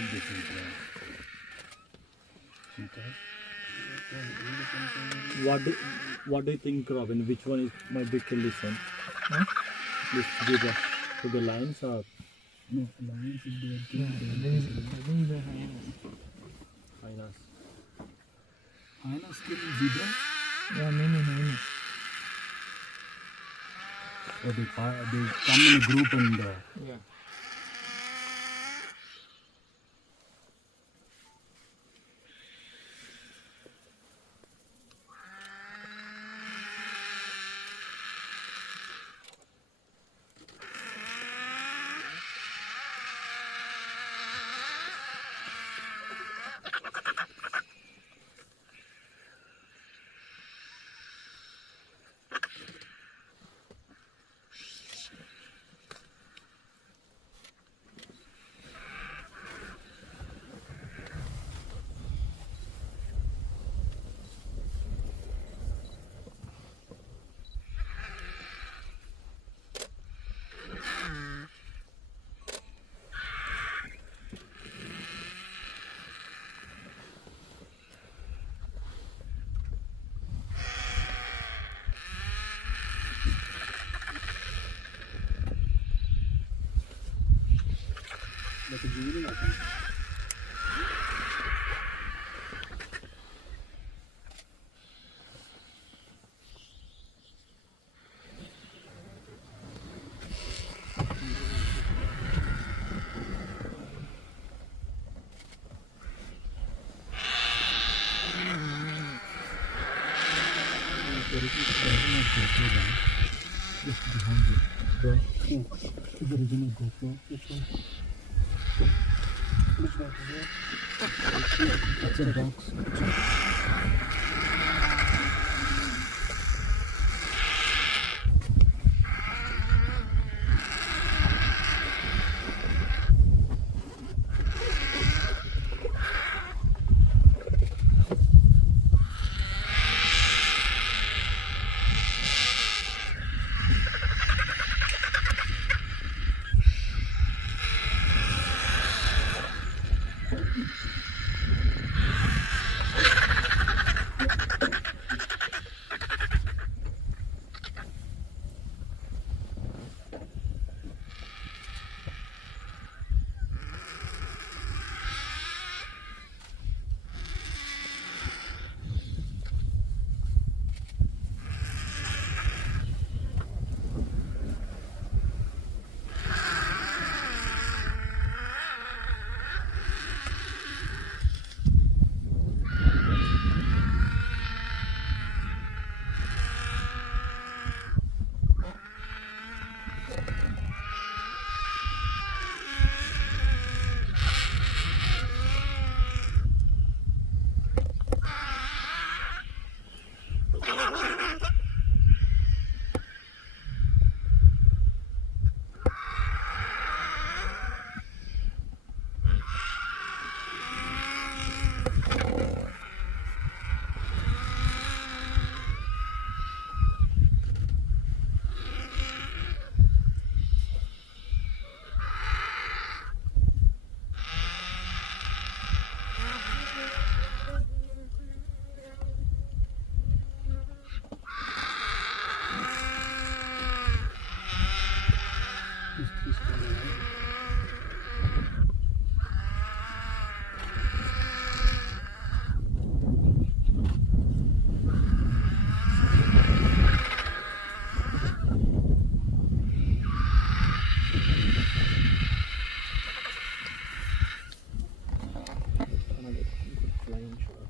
should be cheetah. Cheetah. What do you think, Robin? Which one is might be kill this one? Huh? This zebra to the lions or No, lions is there. I think the hyenas? Hyenas kill zebras? yeah, many hyenas. Or they come in a group and Yeah. like a juvenile, I think. Just behind you. Bro. The original GoPro. Which one? Which box is it? It's a box. Another good flying shot.